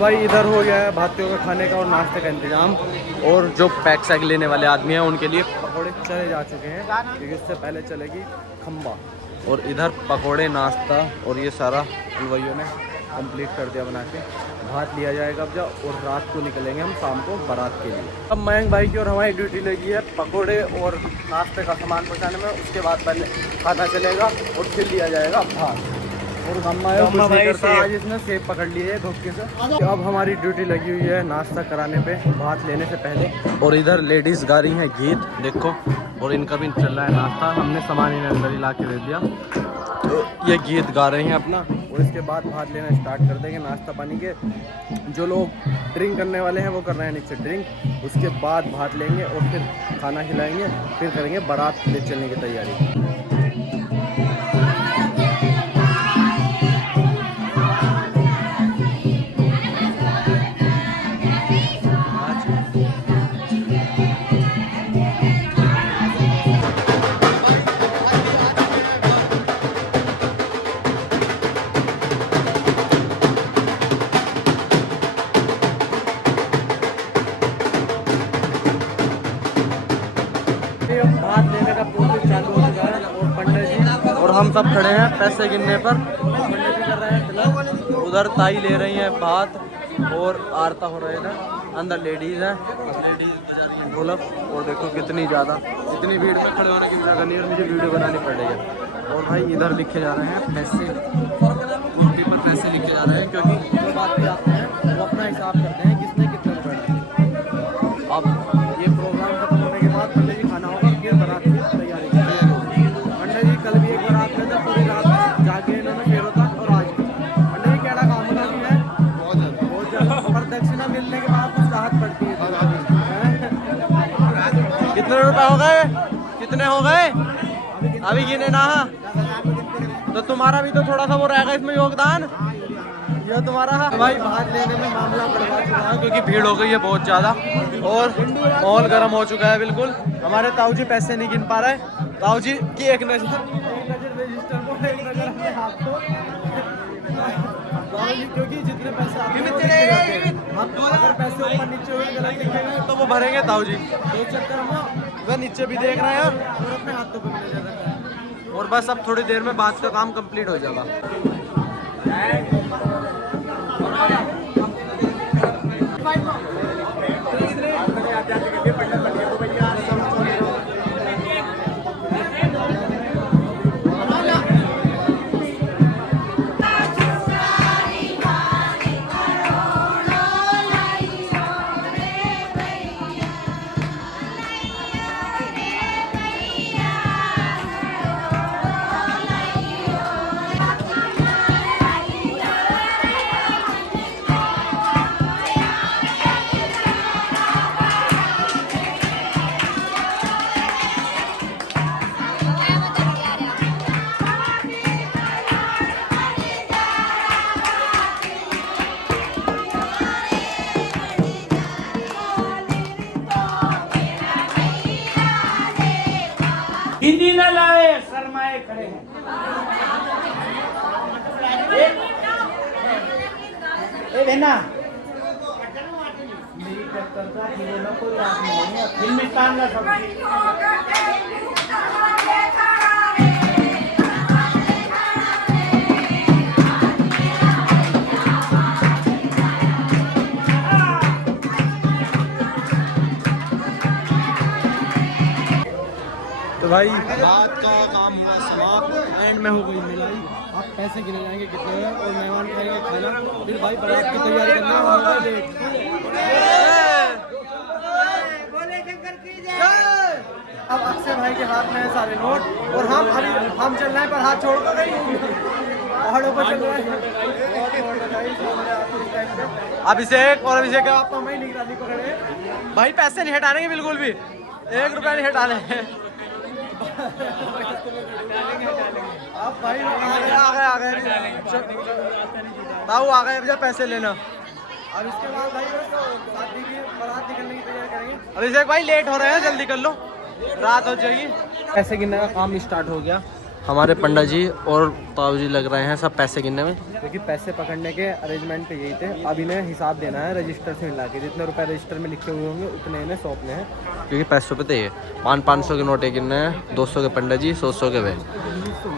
भाई इधर हो गया है भातियों का खाने का और नाश्ते का इंतजाम। और जो पैक साइकिल लेने वाले आदमी हैं उनके लिए पकौड़े चले जा चुके हैं, क्योंकि इससे पहले चलेगी खम्बा। और इधर पकौड़े नाश्ता और ये सारा हलवाइयों ने कंप्लीट कर दिया बना के। भात लिया जाएगा अब जब, और रात को निकलेंगे हम शाम को बारात के लिए। अब मयंक भाई की और हमारी ड्यूटी लगी है पकौड़े और नाश्ते का सामान पहुँचाने में। उसके बाद पहले खाना चलेगा और फिर लिया जाएगा भात। और गम्मा भाई आज इसने सेब पकड़ लिए है धोखे से। अब हमारी ड्यूटी लगी हुई है नाश्ता कराने पे भात लेने से पहले। और इधर लेडीज़ गा रही हैं गीत देखो, और इनका भी चल रहा है नाश्ता। हमने सामान इन्हें अंदर ही ला के दे दिया, तो ये गीत गा रहे हैं अपना। और इसके बाद भात लेना स्टार्ट कर देंगे नाश्ता पानी के। जो लोग ड्रिंक करने वाले हैं वो कर रहे हैं नीचे ड्रिंक। उसके बाद भात लेंगे और फिर खाना खिलाएंगे, फिर करेंगे बारात ले चलने की तैयारी। भात लेने का प्रोसेस चालू हो चुका है। और पंडित जी और हम सब खड़े हैं पैसे गिनने पर। पंडित जी कर रहे हैं तिलक, उधर ताई ले रही हैं भात और आरता हो रहा है। इधर अंदर लेडीज़ है, लेडीज़ बजा रही है ढोलक। और देखो कितनी ज़्यादा, इतनी भीड़ में खड़े होने की जगह नहीं है, मुझे वीडियो बनानी पड़ रही है। और भाई इधर लिखे जा रहे हैं पैसे, उनके पर पैसे लिखे जा रहे हैं, क्योंकि जो बात पे आते हैं वो अपना हिसाब करते हैं किसने कितने रुपये डाले। अब ये प्रोग्राम खत्म होने के बाद पंडित जी खाना होगा, फिर बारात की तैयारी करेंगे। पंडित जी कल भी एक बारात में थे, पूरी रात जाके इन्होंने फेरों तक। और आज भी पंडित जी कैसा काम होता भी है बहुत ज़्यादा। पर दक्षिणा मिलने के बाद कुछ राहत पड़ती है। कितने रुपए हो गए, कितने हो गए अभी गिने ना? तो तुम्हारा भी तो थोड़ा सा वो रहेगा इसमें योगदान, ये तुम्हारा भाई। भात लेने में मामला बढ़वा चुका है क्योंकि भीड़ हो गई है बहुत ज़्यादा और माहौल गर्म हो चुका है बिल्कुल। हमारे ताऊ जी पैसे नहीं गिन पा रहे। ताऊ जी की एक नज़र रजिस्टर को, एक नज़र अपने हाथ को, क्योंकि जितने पैसे आते हैं अगर पैसे ऊपर नीचे हुए गलत लिखे गए तो वो भरेंगे ताऊ जी। तो चक्कर में वह नीचे भी देख रहे हैं और अपने हाथों पर नजर रख रहे हैं। और बस अब थोड़ी देर में बात का काम कंप्लीट हो जाएगा। हिंदी न लाए शर्माए खड़े हैं। ए बेना मेरी करता खिलौना कोई आदमी नहीं है, हिंदुस्तान का सब। तो भाई बात का काम हुआ समाप्त, एंड में हो गई मिलाई। अब पैसे गिने जाएंगे कितने हैं और मेहमान खाएंगे खाना, फिर भाई बारात की तैयारी करना होगा। अब अक्षय भाई के हाथ में है सारे नोट और हम चल रहे हैं पर हाथ छोड़ कर गई पहाड़ों पर चल रहे हैं। अभिषेक और अभिषेक आप तो हमें निगरानी कर रहे हैं भाई। पैसे नहीं हटाने बिल्कुल भी, 1 रुपया नहीं हटाने हैं। अब भाई आ गए ताऊ आ गए, अब जा पैसे लेना। अब इसके बाद भाई शादी की बारात निकलने की तैयारी करेंगे। अभिषेक भाई लेट हो रहे हैं, जल्दी कर लो, रात हो जाएगी। पैसे गिनने का काम स्टार्ट हो गया। हमारे पंडित जी और ताऊ जी लग रहे हैं सब पैसे गिनने में। क्योंकि पैसे पकड़ने के अरेंजमेंट पे यही थे। अब इन्हें हिसाब देना है रजिस्टर से मिला के, जितने रुपए रजिस्टर में लिखे हुए होंगे उतने इन्हें सौंपने हैं, क्योंकि पैसों पे थे ये 500 के नोट गिनने हैं, 200 के पंडित जी, 100 के वे।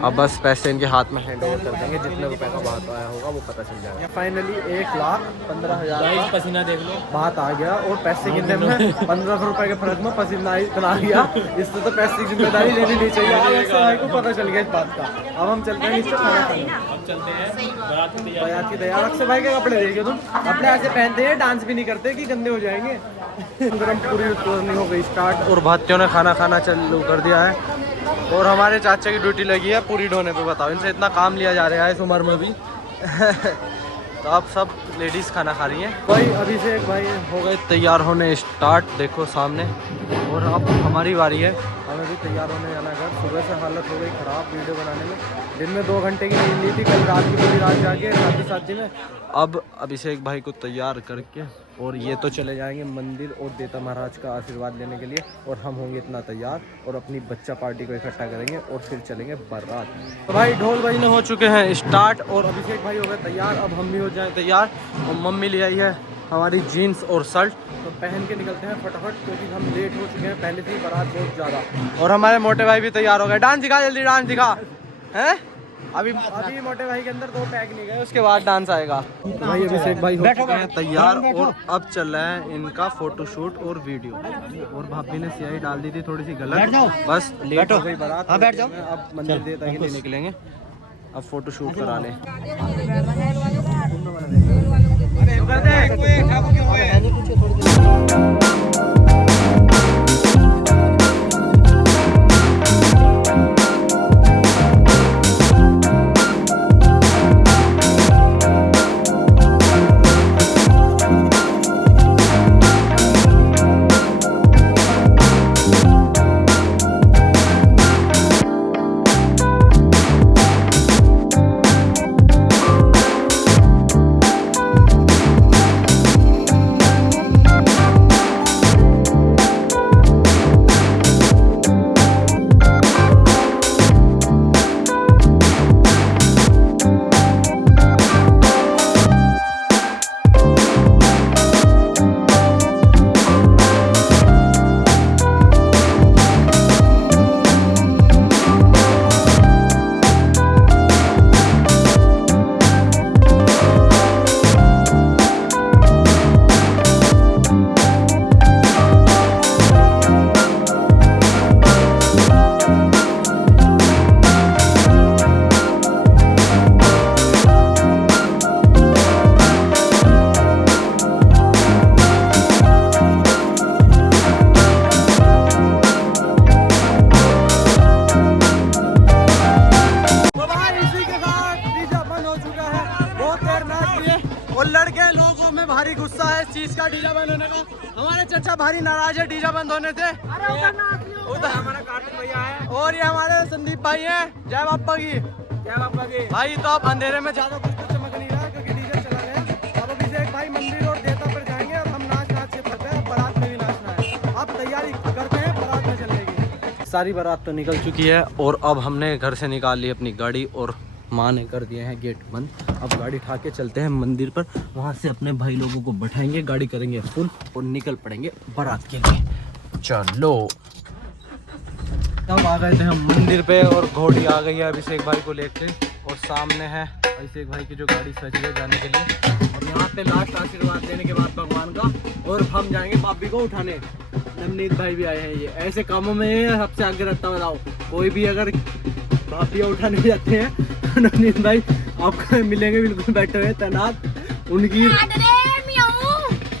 अब बस पैसे इनके हाथ में हैंड ओवर कर देंगे, जितने रुपए का बात आया होगा वो पता चल जाएगा। फाइनली 1,15,000 पसीना देख लो, बात आ गया, और पैसे गिनने में 1500 रुपए के फर्क में पसीना इतना आ गया। इससे तो पैसे की जिम्मेदारी लेनी नहीं चाहिए। आज भाई को पता चल गया इस बात का। अब हम चलते हैं नीचे खाना खाने। अब चलते हैं बारात की तैयार। अक्षय भाई के कपड़े देखिए तुम, अपने ऐसे पहनते हैं, डांस भी नहीं करते कि गंदे हो जाएंगे। गरम पूरी नहीं हो गई स्टार्ट, और भातियों ने खाना खाना चालू कर दिया है, और हमारे चाचा की ड्यूटी लगी है पूरी ढोने पे। बताओ, इनसे इतना काम लिया जा रहा है इस उम्र में भी। तो अब सब लेडीज़ खाना खा रही हैं। भाई अभी से एक भाई हो गए तैयार होने स्टार्ट, देखो सामने, और अब हमारी बारी है। हमें भी तैयार होने जाना घर। सुबह से हालत हो गई ख़राब वीडियो बनाने में। दिन में 2 घंटे की नींद ली थी, कल रात की पूरी रात जाके साथी में। अब अभिषेक भाई को तैयार करके, और ये तो चले जाएंगे मंदिर और देवता महाराज का आशीर्वाद लेने के लिए, और हम होंगे इतना तैयार और अपनी बच्चा पार्टी को इकट्ठा करेंगे और फिर चलेंगे बारात। तो भाई ढोल बजने हो चुके हैं स्टार्ट, और अभिषेक भाई हो गए तैयार। अब हम भी हो जाए तैयार, और मम्मी ले आई है हमारी जीन्स और शर्ट, तो पहन के निकलते हैं फटाफट, क्योंकि हम लेट हो चुके हैं पहले से ही बारात बहुत ज़्यादा। और हमारे मोटे भाई भी तैयार हो गए। डांस दिखा जल्दी, डांस दिखा हैं। अभी मोटे भाई के अंदर 2 पैक नहीं गए, उसके बाद डांस आएगा। तो भाई अभिषेक भाई हो चुके हैं तैयार, और अब चल रहा है इनका फोटोशूट और वीडियो। और भाभी ने स्याही डाल दी थी थोड़ी सी गलत, बस लेट हो गई बारात। बैठ जाओ, अब मंदिर देवता के लिए निकलेंगे, अब फोटोशूट करा लें। और लड़के लोगों में भारी गुस्सा है इस चीज का, डीजे बंद होने का। हमारे चाचा भारी नाराज है डीजे बंद होने से। उधर हमारा कार्तिक भैया है, और ये हमारे संदीप भाई हैं। जय बापा की, जय बापा की। भाई तो अब अंधेरे में ज्यादा कुछ तो चमक नहीं रहा, क्योंकि डीजे चला गया। अब अभिषेक भाई मंदिर और देवता पर जाएंगे, और हम नाच के फंसे हैं। बारात में भी नाचना है, अब तैयारी करते हैं, बारात में चलेगी। सारी बारात तो निकल चुकी है, और अब हमने घर से निकाल ली अपनी गाड़ी, और माँ ने कर दिए हैं गेट बंद। अब गाड़ी उठा के चलते हैं मंदिर पर, वहाँ से अपने भाई लोगों को बैठाएंगे, गाड़ी करेंगे फुल, और निकल पड़ेंगे बारात के लिए। चलो, तब आ गए थे हम मंदिर पे, और घोड़ी आ गई है अभिषेक भाई को लेके, और सामने है अभिषेक भाई की जो गाड़ी सजी है जाने के लिए। और यहाँ पे लास्ट आशीर्वाद देने के बाद भगवान का, और हम जाएंगे भाभी को उठाने। नवनीत भाई भी आए हैं। ये ऐसे कामों में सबसे आगे रहता, बताओ कोई भी अगर भाभियाँ उठाने जाते हैं, नवनीत भाई आपको मिलेंगे बिल्कुल बैठे हुए तैनात। उनकी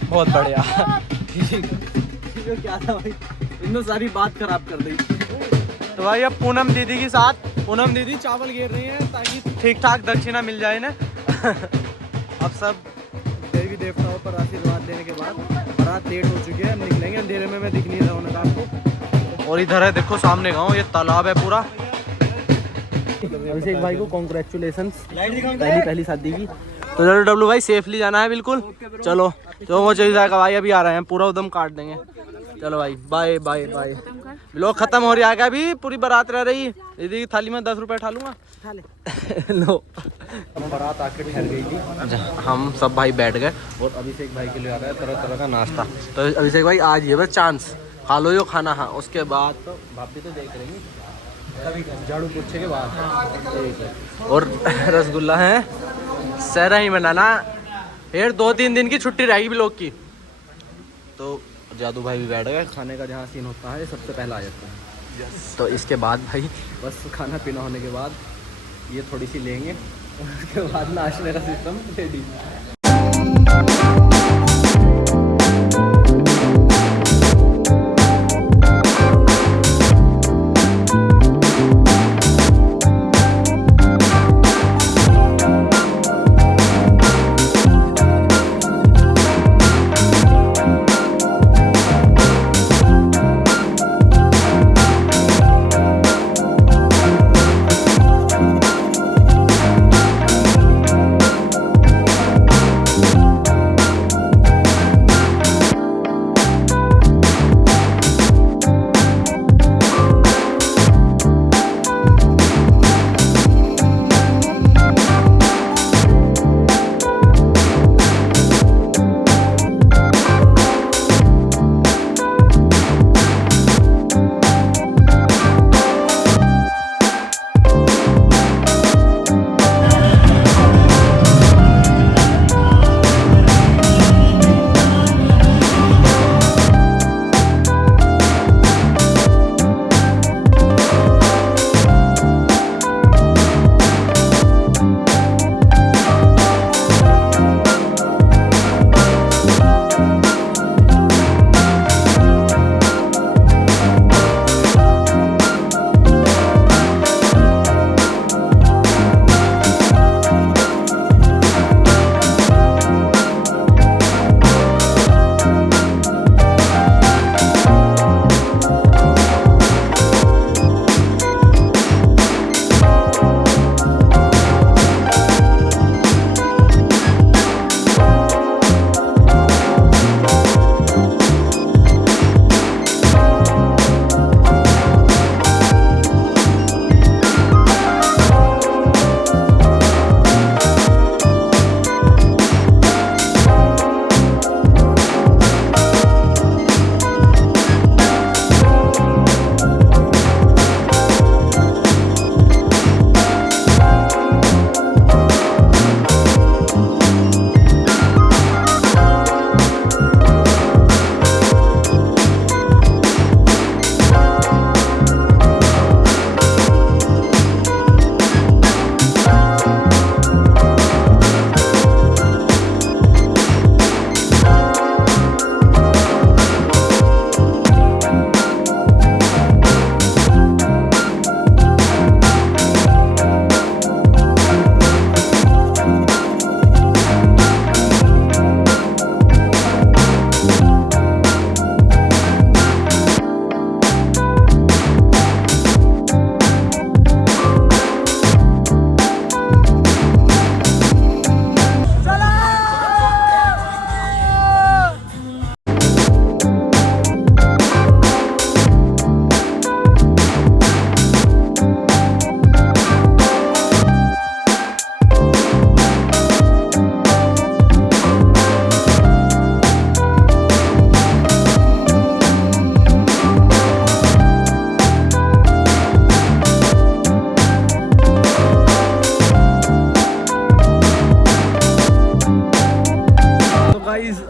बहुत बढ़िया क्या था भाई, इन्होंने सारी बात खराब कर दी। तो भाई अब पूनम दीदी के साथ, पूनम दीदी चावल घेर रही हैं ताकि ठीक ठाक दक्षिणा मिल जाए ना। अब सब देवी देवताओं पर आशीर्वाद देने के बाद बारात लेट हो चुकी है, हम निकलेंगे। अंधेरे में मैं दिख नहीं रहा हूँ आपको। और इधर है देखो सामने गाँव, ये तालाब है पूरा। अभिषेक भाई को कॉन्ग्रेचुलेशंस पहली शादी की। तो चलो डब्लू भाई सेफली जाना है बिल्कुल। चलो तो वो चल जाएगा भाई, अभी आ रहे हैं, पूरा उदम काट देंगे। चलो भाई, बाय बाय बाय। लोग खत्म हो रहा है अभी, पूरी बारात रह रही है। दीदी की थाली में 10 रुपए उठा लूंगा। लो हम बारात आके ठहर गई थी। अच्छा हम सब भाई बैठ गए और अभिषेक भाई के लिए आ गया तरह तरह का नाश्ता। तो अभिषेक भाई आज ये बस चांस खा लो जो खाना। हाँ उसके बाद तो भाभी तो देख रही अभी झाड़ू पोछे के बाद। और रसगुल्ला है सहरा ही बनाना। फिर 2-3 दिन की छुट्टी रहेगी लोग की। तो जादू भाई भी बैठ गए। खाने का जहाँ सीन होता है सबसे पहला आ जाता है। तो इसके बाद भाई बस खाना पीना होने के बाद ये थोड़ी सी लेंगे और उसके बाद नाश्ते का सिस्टम रेडी।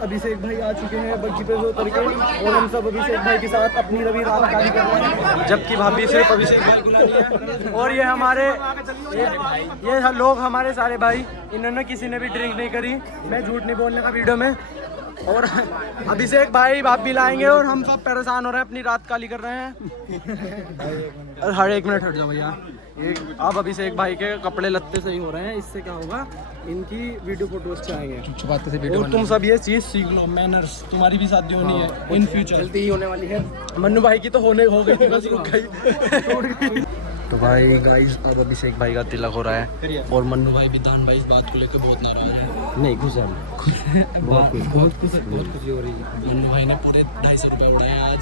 अभिषेक भाई आ चुके हैं बग्गी पे से उतर के और हम सब अभिषेक भाई के साथ अपनी रवि रात खाली कर रहे हैं, जबकि भाभी सिर्फ अभिषेक भाई को लानी है। और ये हमारे ये लोग हमारे सारे भाई, इन्होंने किसी ने भी ड्रिंक नहीं करी, मैं झूठ नहीं बोलने का वीडियो में। और अभिषेक भाई भाभी लाएंगे और हम सब परेशान हो रहे हैं, अपनी रात काली कर रहे हैं। हर एक मिनट हट जाओ भैया। ये अब अभिषेक भाई के कपड़े लत्ते सही हो रहे हैं, इससे क्या होगा इनकी वीडियो फोटोज चाहेंगे। और तुम सब ये चीज सीख लो, मैनर्स। तुम्हारी भी शादी होनी है इन फ्यूचर, जल्दी ही होने वाली है। मन्नू भाई की तो हो गई थी, बस रुक गई, टूट गई। तो भाई गाइस अब अभिषेक भाई का तिलक हो रहा है और मन्नू भाई विधान भाई इस बात को लेकर बहुत नाराज है। नहीं खुश है बहुत खुश बहुत खुशी हो रही है। मन्नू भाई ने पूरे 250 रुपये उड़ाए आज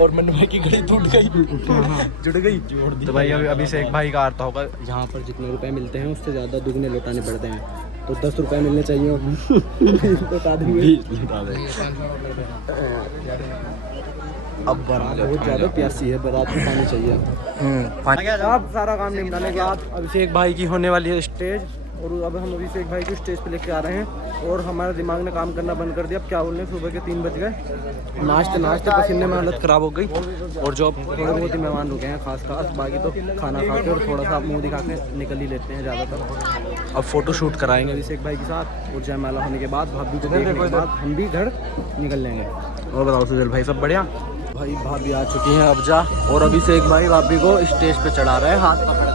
और मन्नू भाई की घड़ी टूट गई जुड़ गई। तो भाई अभी अभिषेक भाई का अर्थ होगा यहाँ पर जितने रुपए मिलते हैं उससे ज़्यादा दुगने लौटाने पड़ते हैं, तो 10 रुपए मिलने चाहिए। लौटा देंगे। अब बारात बहुत ज़्यादा प्यासी है, बारात को पानी चाहिए। अब सारा काम निपटाने के बाद अभिषेक भाई की होने वाली है स्टेज, और अब हम अभिषेक भाई को स्टेज पे लेके आ रहे हैं और हमारे दिमाग ने काम करना बंद कर दिया। अब क्या बोलने, सुबह के 3 बज गए, नाश्ते नाश्ते पसीने में हालत ख़राब हो गई और जो थोड़े बहुत ही मेहमान रुके हैं खास बाकी तो खाना खा के और थोड़ा सा मुँह दिखा के निकल ही लेते हैं ज़्यादातर। अब फोटो शूट कराएंगे अभिषेक भाई के साथ और जयमाला होने के बाद भाभी को देखने के बाद हम भी घर निकल लेंगे। और बताओ सुजल भाई सब बढ़िया? भाई भाभी आ चुकी हैं अब जा, और अभिषेक भाई भाभी को स्टेज पे चढ़ा रहे हैं हाथ पकड़ कर।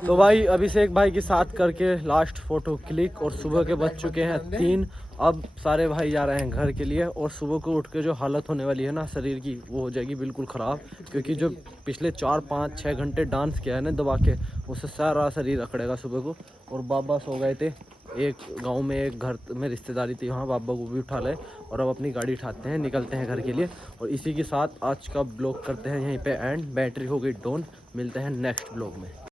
तो भाई अभिषेक भाई के साथ करके लास्ट फोटो क्लिक, और सुबह के बज चुके हैं 3। अब सारे भाई जा रहे हैं घर के लिए, और सुबह को उठ के जो हालत होने वाली है ना शरीर की वो हो जाएगी बिल्कुल ख़राब, क्योंकि जो पिछले 4, 5, 6 घंटे डांस किया है ना दबा के, उससे सारा शरीर अकड़ेगा सुबह को। और बाबा सो गए थे, एक गांव में एक घर में रिश्तेदारी थी, वहाँ बाबा को भी उठा लाए और अब अपनी गाड़ी उठाते हैं, निकलते हैं घर के लिए। और इसी के साथ आज का ब्लॉग करते हैं यहीं पे एंड। बैटरी हो गई डाउन, मिलते हैं नेक्स्ट ब्लॉग में।